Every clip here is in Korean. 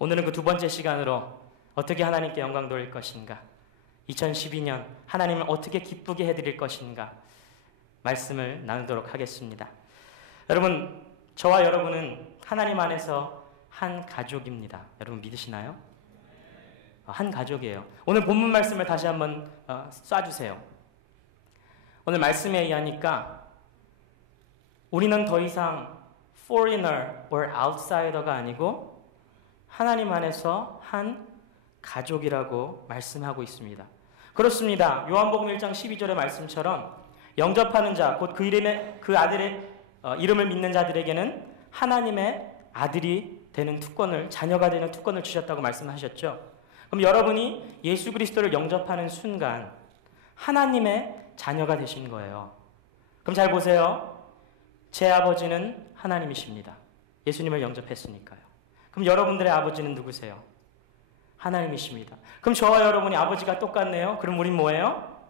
오늘은 그 두 번째 시간으로 어떻게 하나님께 영광 돌릴 것인가, 2012년 하나님을 어떻게 기쁘게 해드릴 것인가 말씀을 나누도록 하겠습니다. 여러분, 저와 여러분은 하나님 안에서 한 가족입니다. 여러분 믿으시나요? 한 가족이에요. 오늘 본문 말씀을 다시 한번 쏴주세요. 오늘 말씀에 의하니까 우리는 더 이상 foreigner or outsider가 아니고 하나님 안에서 한 가족이라고 말씀하고 있습니다. 그렇습니다. 요한복음 1장 12절의 말씀처럼 영접하는 자, 곧 그 아들의 이름을 믿는 자들에게는 하나님의 아들이 되는 특권을, 자녀가 되는 특권을 주셨다고 말씀하셨죠. 그럼 여러분이 예수 그리스도를 영접하는 순간 하나님의 자녀가 되신 거예요. 그럼 잘 보세요. 제 아버지는 하나님이십니다. 예수님을 영접했으니까요. 그럼 여러분들의 아버지는 누구세요? 하나님이십니다. 그럼 저와 여러분이 아버지가 똑같네요. 그럼 우린 뭐예요?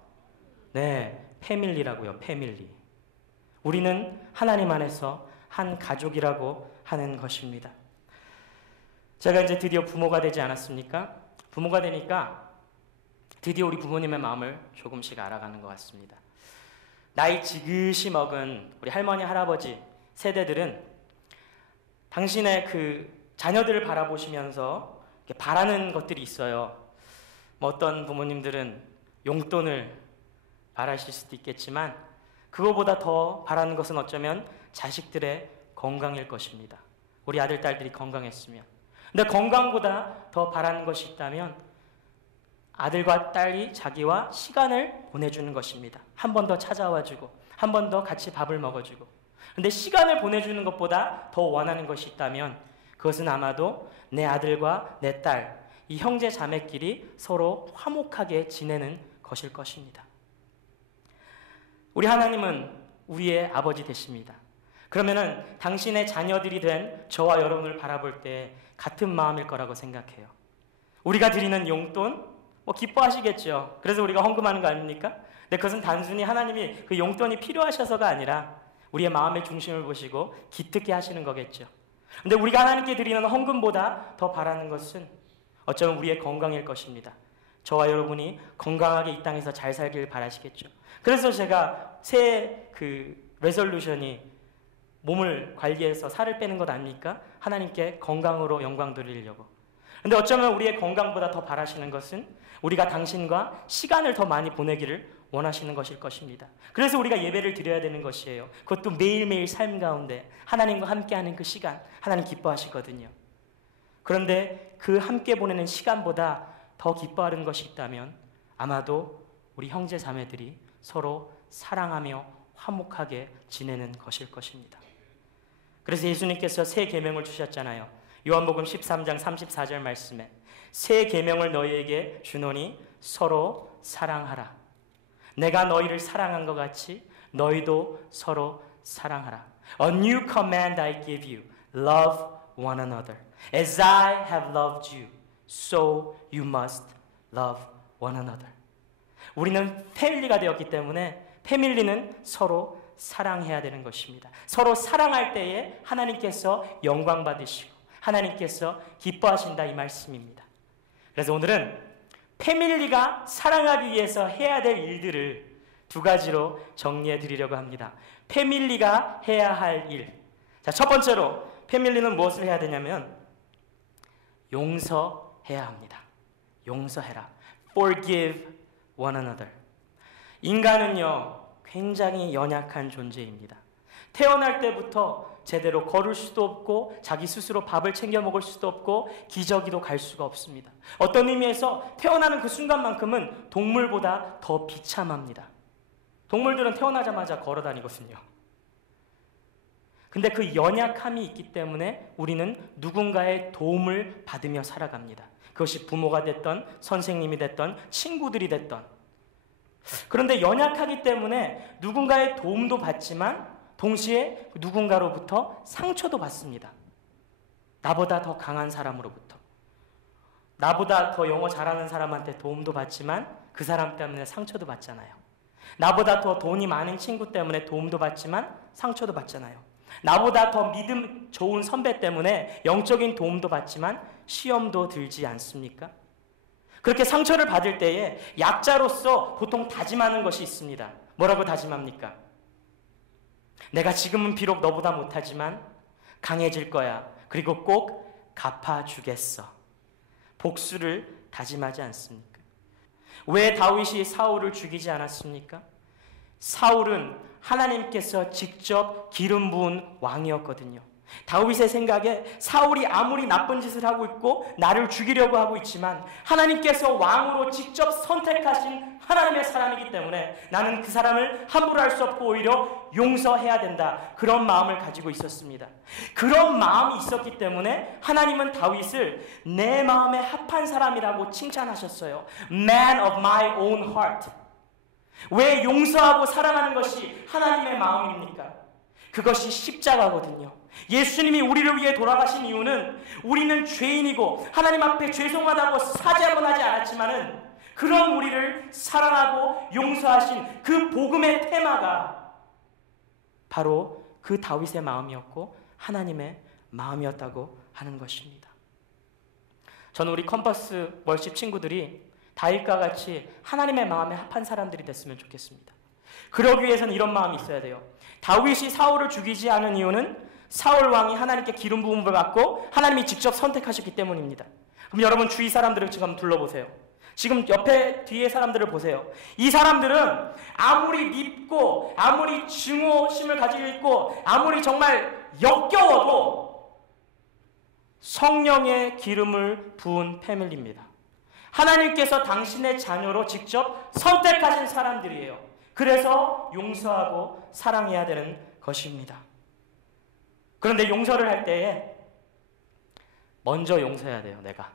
네, 패밀리라고요. 패밀리. 우리는 하나님 안에서 한 가족이라고 하는 것입니다. 제가 이제 드디어 부모가 되지 않았습니까? 부모가 되니까 드디어 우리 부모님의 마음을 조금씩 알아가는 것 같습니다. 나이 지긋이 먹은 우리 할머니, 할아버지 세대들은 당신의 그 자녀들을 바라보시면서 바라는 것들이 있어요. 뭐 어떤 부모님들은 용돈을 바라실 수도 있겠지만 그거보다 더 바라는 것은 어쩌면 자식들의 건강일 것입니다. 우리 아들, 딸들이 건강했으면. 근데 건강보다 더 바라는 것이 있다면 아들과 딸이 자기와 시간을 보내주는 것입니다. 한 번 더 찾아와주고 한 번 더 같이 밥을 먹어주고. 근데 시간을 보내주는 것보다 더 원하는 것이 있다면 그것은 아마도 내 아들과 내 딸, 이 형제 자매끼리 서로 화목하게 지내는 것일 것입니다. 우리 하나님은 우리의 아버지 되십니다. 그러면은 당신의 자녀들이 된 저와 여러분을 바라볼 때 같은 마음일 거라고 생각해요. 우리가 드리는 용돈, 기뻐하시겠죠. 그래서 우리가 헌금하는 거 아닙니까? 근데 그것은 단순히 하나님이 그 용돈이 필요하셔서가 아니라 우리의 마음의 중심을 보시고 기특해 하시는 거겠죠. 근데 우리가 하나님께 드리는 헌금보다 더 바라는 것은 어쩌면 우리의 건강일 것입니다. 저와 여러분이 건강하게 이 땅에서 잘 살길 바라시겠죠. 그래서 제가 새해 레솔루션이 몸을 관리해서 살을 빼는 것 아닙니까? 하나님께 건강으로 영광 드리려고. 근데 어쩌면 우리의 건강보다 더 바라시는 것은 우리가 당신과 시간을 더 많이 보내기를 원하시는 것일 것입니다. 그래서 우리가 예배를 드려야 되는 것이에요. 그것도 매일매일 삶 가운데 하나님과 함께하는 그 시간, 하나님 기뻐하시거든요. 그런데 그 함께 보내는 시간보다 더 기뻐하는 것이 있다면 아마도 우리 형제 자매들이 서로 사랑하며 화목하게 지내는 것일 것입니다. 그래서 예수님께서 새 계명을 주셨잖아요. 요한복음 13장 34절 말씀에 새 계명을 너희에게 주노니 서로 사랑하라. 내가 너희를 사랑한 것 같이 너희도 서로 사랑하라. A new command I give you. Love one another. As I have loved you, so you must love one another. 우리는 패밀리가 되었기 때문에 패밀리는 서로 사랑해야 되는 것입니다. 서로 사랑할 때에 하나님께서 영광 받으시고 하나님께서 기뻐하신다 이 말씀입니다. 그래서 오늘은 패밀리가 사랑하기 위해서 해야 될 일들을 두 가지로 정리해 드리려고 합니다. 패밀리가 해야 할 일. 자, 첫 번째로 패밀리는 무엇을 해야 되냐면 용서해야 합니다. 용서해라. Forgive one another. 인간은요, 굉장히 연약한 존재입니다. 태어날 때부터 제대로 걸을 수도 없고 자기 스스로 밥을 챙겨 먹을 수도 없고 기저귀도 갈 수가 없습니다. 어떤 의미에서 태어나는 그 순간만큼은 동물보다 더 비참합니다. 동물들은 태어나자마자 걸어 다니거든요. 근데 그 연약함이 있기 때문에 우리는 누군가의 도움을 받으며 살아갑니다. 그것이 부모가 됐던 선생님이 됐던 친구들이 됐던. 그런데 연약하기 때문에 누군가의 도움도 받지만 동시에 누군가로부터 상처도 받습니다. 나보다 더 강한 사람으로부터. 나보다 더 영어 잘하는 사람한테 도움도 받지만 그 사람 때문에 상처도 받잖아요. 나보다 더 돈이 많은 친구 때문에 도움도 받지만 상처도 받잖아요. 나보다 더 믿음 좋은 선배 때문에 영적인 도움도 받지만 시험도 들지 않습니까? 그렇게 상처를 받을 때에 약자로서 보통 다짐하는 것이 있습니다. 뭐라고 다짐합니까? 내가 지금은 비록 너보다 못하지만 강해질 거야. 그리고 꼭 갚아주겠어. 복수를 다짐하지 않습니까? 왜 다윗이 사울을 죽이지 않았습니까? 사울은 하나님께서 직접 기름 부은 왕이었거든요. 다윗의 생각에 사울이 아무리 나쁜 짓을 하고 있고 나를 죽이려고 하고 있지만 하나님께서 왕으로 직접 선택하신 하나님의 사람이기 때문에 나는 그 사람을 함부로 할 수 없고 오히려 용서해야 된다. 그런 마음을 가지고 있었습니다. 그런 마음이 있었기 때문에 하나님은 다윗을 내 마음에 합한 사람이라고 칭찬하셨어요. Man of my own heart. 왜 용서하고 사랑하는 것이 하나님의 마음입니까? 그것이 십자가거든요. 예수님이 우리를 위해 돌아가신 이유는 우리는 죄인이고 하나님 앞에 죄송하다고 사죄 한번 하지 않았지만은 그런 우리를 사랑하고 용서하신 그 복음의 테마가 바로 그 다윗의 마음이었고 하나님의 마음이었다고 하는 것입니다. 저는 우리 컴퍼스 월십 친구들이 다윗과 같이 하나님의 마음에 합한 사람들이 됐으면 좋겠습니다. 그러기 위해서는 이런 마음이 있어야 돼요. 다윗이 사울을 죽이지 않은 이유는 사울 왕이 하나님께 기름 부음을 받고 하나님이 직접 선택하셨기 때문입니다. 그럼 여러분 주위 사람들을 지금 둘러보세요. 지금 옆에 뒤에 사람들을 보세요. 이 사람들은 아무리 밉고 아무리 증오심을 가지고 있고 아무리 정말 역겨워도 성령의 기름을 부은 패밀리입니다. 하나님께서 당신의 자녀로 직접 선택하신 사람들이에요. 그래서 용서하고 사랑해야 되는 것입니다. 그런데 용서를 할 때에 먼저 용서해야 돼요. 내가.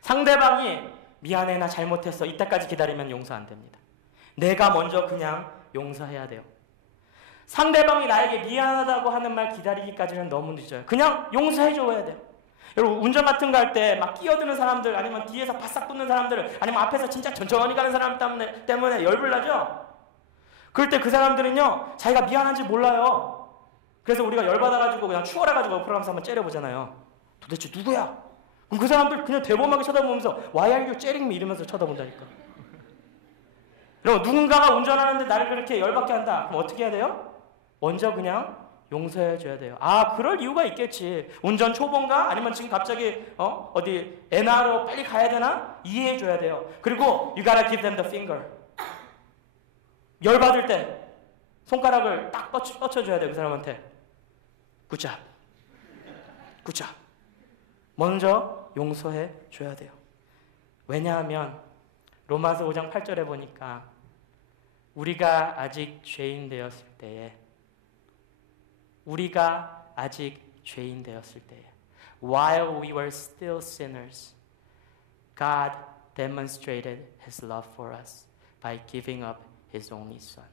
상대방이 미안해 나 잘못했어 이때까지 기다리면 용서 안 됩니다. 내가 먼저 그냥 용서해야 돼요. 상대방이 나에게 미안하다고 하는 말 기다리기까지는 너무 늦어요. 그냥 용서해줘야 돼요. 여러분 운전 같은 거 할 때 막 끼어드는 사람들 아니면 뒤에서 바싹 붙는 사람들 아니면 앞에서 진짜 천천히 가는 사람 때문에 열불나죠? 그럴 때 그 사람들은요 자기가 미안한지 몰라요. 그래서 우리가 열받아가지고 그냥 추월해가지고 프랑스 한번 째려보잖아요. 도대체 누구야? 그럼 그 사람들 그냥 대범하게 쳐다보면서 Why are you 째ring me? 이러면서 쳐다본다니까. 여러분 누군가가 운전하는데 나를 그렇게 열받게 한다. 그럼 어떻게 해야 돼요? 먼저 그냥 용서해줘야 돼요. 아 그럴 이유가 있겠지. 운전 초보인가? 아니면 지금 갑자기 어디 NR로 빨리 가야 되나? 이해해줘야 돼요. 그리고 You gotta give them the finger. 열받을 때 손가락을 딱 뻗쳐줘야 돼요. 그 사람한테. Good job. Good job. 먼저 용서해줘야 돼요. 왜냐하면 로마서 5장 8절에 보니까 우리가 아직 죄인 되었을 때에 While we were still sinners, God demonstrated His love for us by giving up His only Son.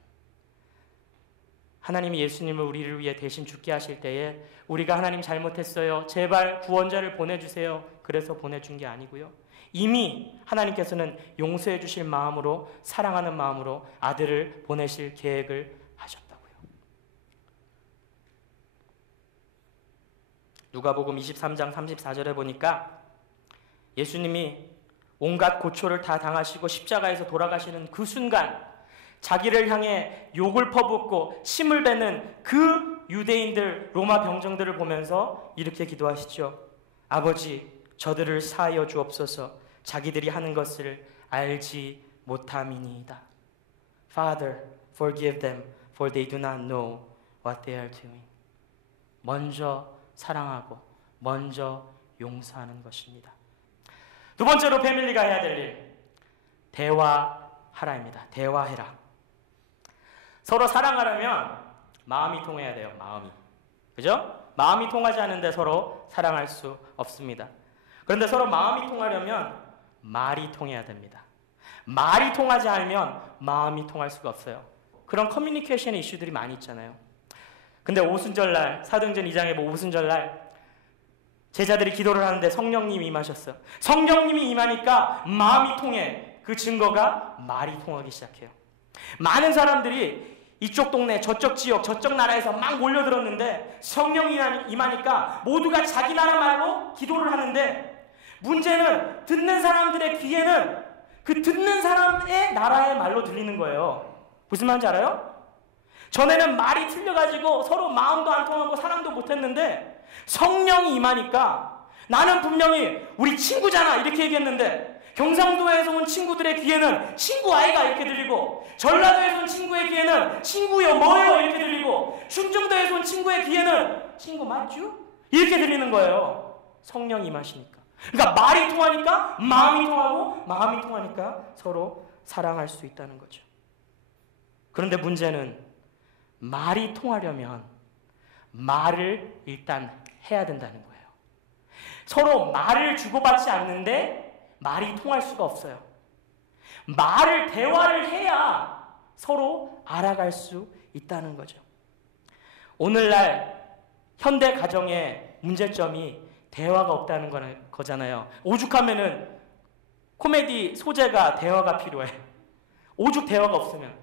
하나님이 예수님을 우리를 위해 대신 죽게 하실 때에 우리가 하나님 잘못했어요. 제발 구원자를 보내주세요. 그래서 보내준 게 아니고요. 이미 하나님께서는 용서해 주실 마음으로 사랑하는 마음으로 아들을 보내실 계획을 하셨다고요. 누가복음 23장 34절에 보니까 예수님이 온갖 고초를 다 당하시고 십자가에서 돌아가시는 그 순간 자기를 향해 욕을 퍼붓고 침을 뱉는 그 유대인들 로마 병정들을 보면서 이렇게 기도하시죠. 아버지 저들을 사하여 주옵소서 자기들이 하는 것을 알지 못함이니이다. Father, forgive them for they do not know what they are doing. 먼저 사랑하고 먼저 용서하는 것입니다. 두 번째로 패밀리가 해야 될 일, 대화하라입니다. 대화해라. 서로 사랑하려면 마음이 통해야 돼요. 마음이. 그죠? 마음이 통하지 않는데 서로 사랑할 수 없습니다. 그런데 서로 마음이 통하려면 말이 통해야 됩니다. 말이 통하지 않으면 마음이 통할 수가 없어요. 그런 커뮤니케이션 이슈들이 많이 있잖아요. 근데 오순절날 사도행전 2장에 오순절날 제자들이 기도를 하는데 성령님이 임하셨어요. 성령님이 임하니까 마음이 통해. 그 증거가 말이 통하기 시작해요. 많은 사람들이 이쪽 동네, 저쪽 지역, 저쪽 나라에서 막 몰려들었는데 성령이 임하니까 모두가 자기 나라 말로 기도를 하는데 문제는 듣는 사람들의 귀에는 그 듣는 사람의 나라의 말로 들리는 거예요. 무슨 말인지 알아요? 전에는 말이 틀려가지고 서로 마음도 안 통하고 사랑도 못했는데 성령이 임하니까 나는 분명히 우리 친구잖아 이렇게 얘기했는데 경상도에서 온 친구들의 귀에는 친구 아이가 이렇게 들리고 전라도에서 온 친구의 귀에는 친구요 뭐요 이렇게 들리고 충청도에서 온 친구의 귀에는 친구 맞죠? 이렇게 들리는 거예요. 성령이 임하시니까. 그러니까 말이 통하니까 마음이 통하고 마음이 통하니까 서로 사랑할 수 있다는 거죠. 그런데 문제는 말이 통하려면 말을 일단 해야 된다는 거예요. 서로 말을 주고받지 않는데 말이 통할 수가 없어요. 대화를 해야 서로 알아갈 수 있다는 거죠. 오늘날 현대 가정의 문제점이 대화가 없다는 거잖아요. 오죽하면은 코미디 소재가 대화가 필요해. 오죽 대화가 없으면.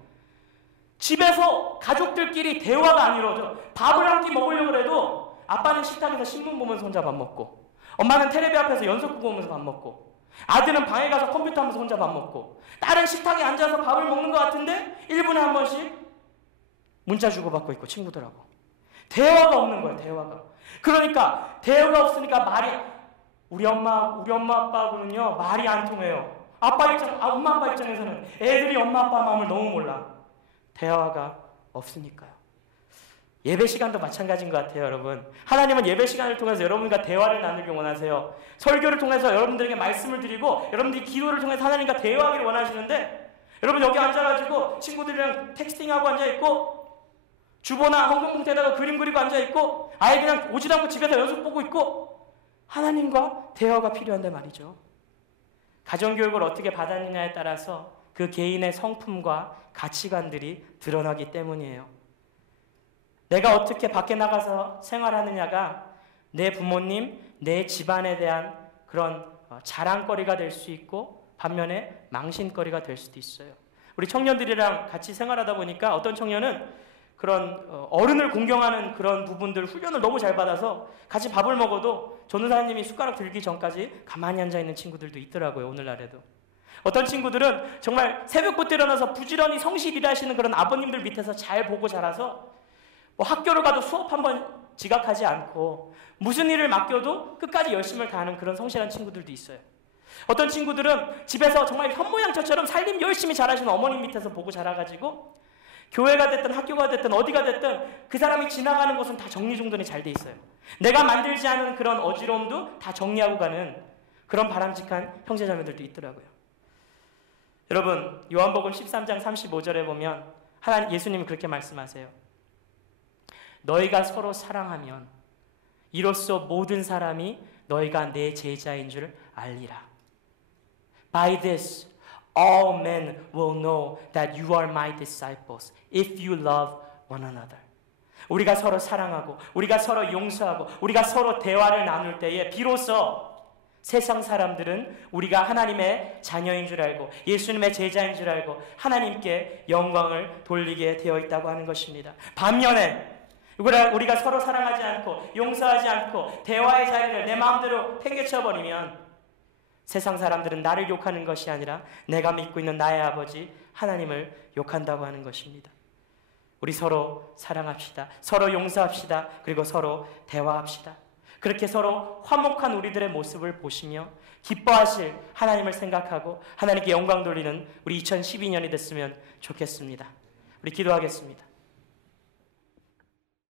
집에서 가족들끼리 대화가 안 이루어져. 밥을 한 끼 먹으려고 해도 아빠는 식탁에서 신문 보면서 혼자 밥 먹고 엄마는 텔레비 앞에서 연속극 보면서 밥 먹고 아들은 방에 가서 컴퓨터 하면서 혼자 밥 먹고 딸은 식탁에 앉아서 밥을 먹는 것 같은데 1분에 한 번씩 문자 주고받고 있고 친구들하고 대화가 없는 거야. 대화가. 그러니까 대화가 없으니까 우리 엄마 아빠하고는요 말이 안 통해요. 엄마 아빠 입장에서는 애들이 엄마 아빠 마음을 너무 몰라. 대화가 없으니까요. 예배 시간도 마찬가지인 것 같아요, 여러분. 하나님은 예배 시간을 통해서 여러분과 대화를 나누길 원하세요. 설교를 통해서 여러분들에게 말씀을 드리고 여러분들이 기도를 통해서 하나님과 대화하기를 원하시는데 여러분 여기 앉아가지고 친구들이랑 텍스팅하고 앉아있고 주보나 헝겊봉투에다가 그림 그리고 앉아있고 아예 그냥 오지도 않고 집에서 연속 보고 있고 하나님과 대화가 필요한데 말이죠. 가정교육을 어떻게 받았느냐에 따라서 그 개인의 성품과 가치관들이 드러나기 때문이에요. 내가 어떻게 밖에 나가서 생활하느냐가 내 부모님, 내 집안에 대한 그런 자랑거리가 될 수 있고 반면에 망신거리가 될 수도 있어요. 우리 청년들이랑 같이 생활하다 보니까 어떤 청년은 그런 어른을 공경하는 그런 부분들 훈련을 너무 잘 받아서 같이 밥을 먹어도 전도사님이 숟가락 들기 전까지 가만히 앉아있는 친구들도 있더라고요. 오늘날에도. 어떤 친구들은 정말 새벽부터 일어나서 부지런히 성실 일하시는 그런 아버님들 밑에서 잘 보고 자라서 학교를 가도 수업 한번 지각하지 않고 무슨 일을 맡겨도 끝까지 열심을 다하는 그런 성실한 친구들도 있어요. 어떤 친구들은 집에서 정말 현모양처처럼 살림 열심히 잘하시는 어머님 밑에서 보고 자라가지고 교회가 됐든 학교가 됐든 어디가 됐든 그 사람이 지나가는 곳은 다 정리정돈이 잘 돼 있어요. 내가 만들지 않은 그런 어지러움도 다 정리하고 가는 그런 바람직한 형제자매들도 있더라고요. 여러분 요한복음 13장 35절에 보면 예수님이 그렇게 말씀하세요. 너희가 서로 사랑하면 이로써 모든 사람이 너희가 내 제자인 줄 알리라. By this all men will know that you are my disciples if you love one another. 우리가 서로 사랑하고 우리가 서로 용서하고 우리가 서로 대화를 나눌 때에 비로소 세상 사람들은 우리가 하나님의 자녀인 줄 알고 예수님의 제자인 줄 알고 하나님께 영광을 돌리게 되어 있다고 하는 것입니다. 반면에 우리가 서로 사랑하지 않고 용서하지 않고 대화의 자리를 내 마음대로 팽개쳐버리면 세상 사람들은 나를 욕하는 것이 아니라 내가 믿고 있는 나의 아버지 하나님을 욕한다고 하는 것입니다. 우리 서로 사랑합시다. 서로 용서합시다. 그리고 서로 대화합시다. 그렇게 서로 화목한 우리들의 모습을 보시며 기뻐하실 하나님을 생각하고 하나님께 영광 돌리는 우리 2012년이 됐으면 좋겠습니다. 우리 기도하겠습니다.